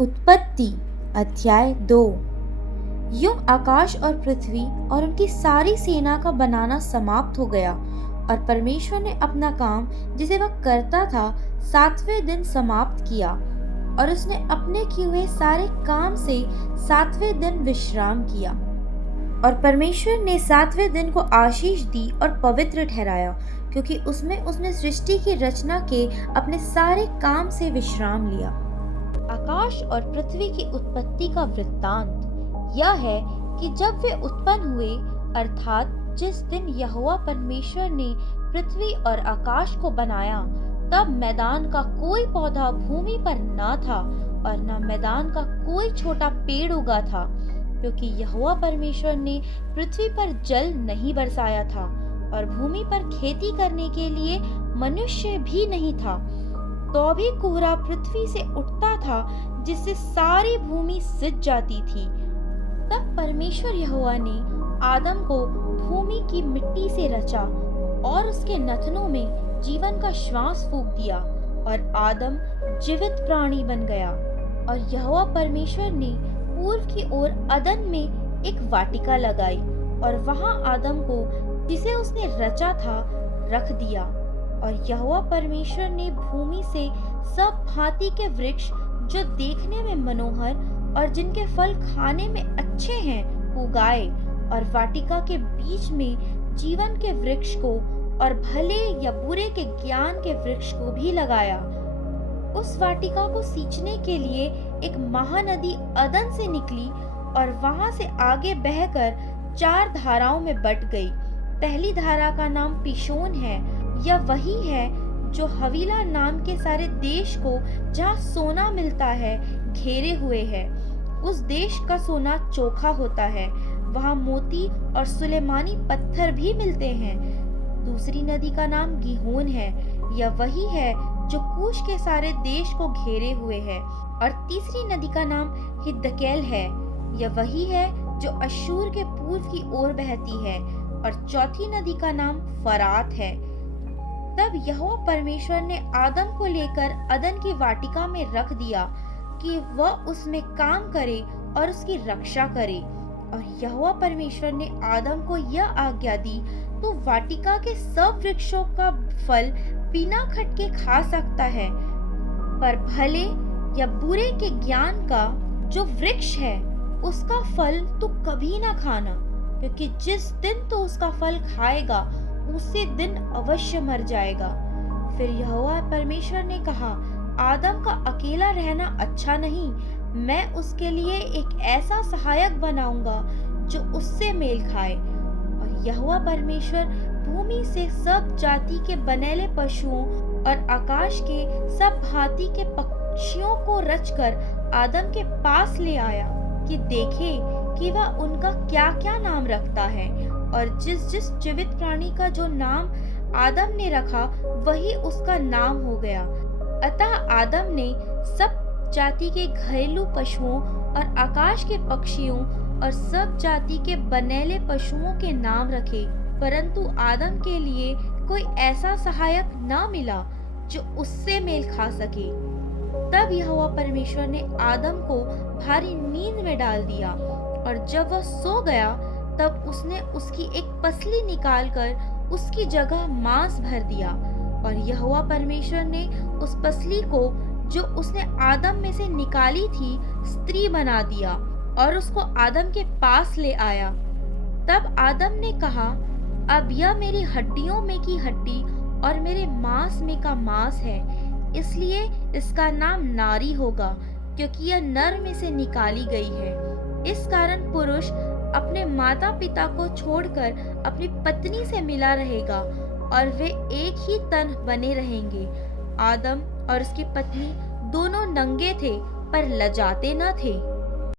उत्पत्ति अध्याय 2। यूं आकाश और पृथ्वी और उनकी सारी सेना का बनाना समाप्त हो गया और परमेश्वर ने अपना काम जिसे वह करता था 7वें दिन समाप्त किया और उसने अपने किए हुए सारे काम से 7वें दिन विश्राम किया। और परमेश्वर ने 7वें दिन को आशीष दी और पवित्र ठहराया, क्योंकि उसमें उसने सृष्टि की रचना के अपने सारे काम से विश्राम लिया। आकाश और पृथ्वी की उत्पत्ति का वृत्तांत यह है कि जब वे उत्पन्न हुए, अर्थात जिस दिन यहोवा परमेश्वर ने पृथ्वी और आकाश को बनाया, तब मैदान का कोई पौधा भूमि पर न था और न मैदान का कोई छोटा पेड़ उगा था, क्योंकि यहोवा परमेश्वर ने पृथ्वी पर जल नहीं बरसाया था और भूमि पर खेती करने के लिए मनुष्य भी नहीं था। तो भी कोहरा पृथ्वी से उठता था, जिससे सारी भूमि सिज जाती थी। तब परमेश्वर यहोवा ने आदम को भूमि की मिट्टी से रचा और उसके नथनों में जीवन का श्वास फूंक दिया और आदम जीवित प्राणी बन गया। और यहोवा परमेश्वर ने पूर्व की ओर अदन में एक वाटिका लगाई और वहां आदम को, जिसे उसने रचा था, रख दिया। और यहोवा परमेश्वर ने भूमि से सब भांति के वृक्ष जो देखने में मनोहर और जिनके फल खाने में अच्छे हैं उगाए, और वाटिका के बीच में जीवन के वृक्ष को और भले या बुरे के ज्ञान के वृक्ष को भी लगाया। उस वाटिका को सींचने के लिए एक महानदी अदन से निकली और वहां से आगे बहकर 4 धाराओं में बट गई। पहली धारा का नाम पिशोन है। यह वही है जो हवीला नाम के सारे देश को, जहाँ सोना मिलता है, घेरे हुए है। उस देश का सोना चोखा होता है, वहाँ मोती और सुलेमानी पत्थर भी मिलते हैं। दूसरी नदी का नाम गिहोन है। यह वही है जो कूश के सारे देश को घेरे हुए है। और तीसरी नदी का नाम हिद्दकेल है। यह वही है जो अश्शूर के पूर्व की ओर बहती है। और चौथी नदी का नाम फरात है। तब यहोवा परमेश्वर ने आदम को लेकर अदन की वाटिका में रख दिया कि वह उसमें काम करे और उसकी रक्षा करे। और यहोवा परमेश्वर ने आदम को यह आज्ञा दी, तो वाटिका के सब वृक्षों का फल बिना खटके खा सकता है, पर भले या बुरे के ज्ञान का जो वृक्ष है उसका फल तो कभी ना खाना, क्योंकि जिस दिन तो उसका फल खाएगा उसी दिन अवश्य मर जाएगा। फिर यहोवा परमेश्वर ने कहा, आदम का अकेला रहना अच्छा नहीं, मैं उसके लिए एक ऐसा सहायक बनाऊंगा जो उससे मेल खाए। और यहोवा परमेश्वर भूमि से सब जाति के बनेले पशुओं और आकाश के सब भांति के पक्षियों को रचकर आदम के पास ले आया कि देखे कि वह उनका क्या क्या नाम रखता है। और जिस जिस जीवित प्राणी का जो नाम आदम ने रखा, वही उसका नाम हो गया। अतः आदम ने सब जाति के घरेलू पशुओं और आकाश के पक्षियों और सब जाति के बनेले पशुओं के नाम रखे, परंतु आदम के लिए कोई ऐसा सहायक ना मिला जो उससे मेल खा सके। तब यहोवा परमेश्वर ने आदम को भारी नींद में डाल दिया, और जब वह सो गया तब उसने उसकी एक पसली निकालकर उसकी जगह मांस भर दिया। और यहोवा परमेश्वर ने उस पसली को, जो उसने आदम में से निकाली थी, स्त्री बना दिया और उसको आदम के पास ले आया। तब आदम ने कहा, अब यह मेरी हड्डियों में की हड्डी और मेरे मांस में का मांस है, इसलिए इसका नाम नारी होगा, क्योंकि यह नर में से निकाली गई है। इस कारण पुरुष अपने माता पिता को छोड़कर अपनी पत्नी से मिला रहेगा और वे एक ही तन बने रहेंगे। आदम और उसकी पत्नी दोनों नंगे थे, पर लजाते न थे।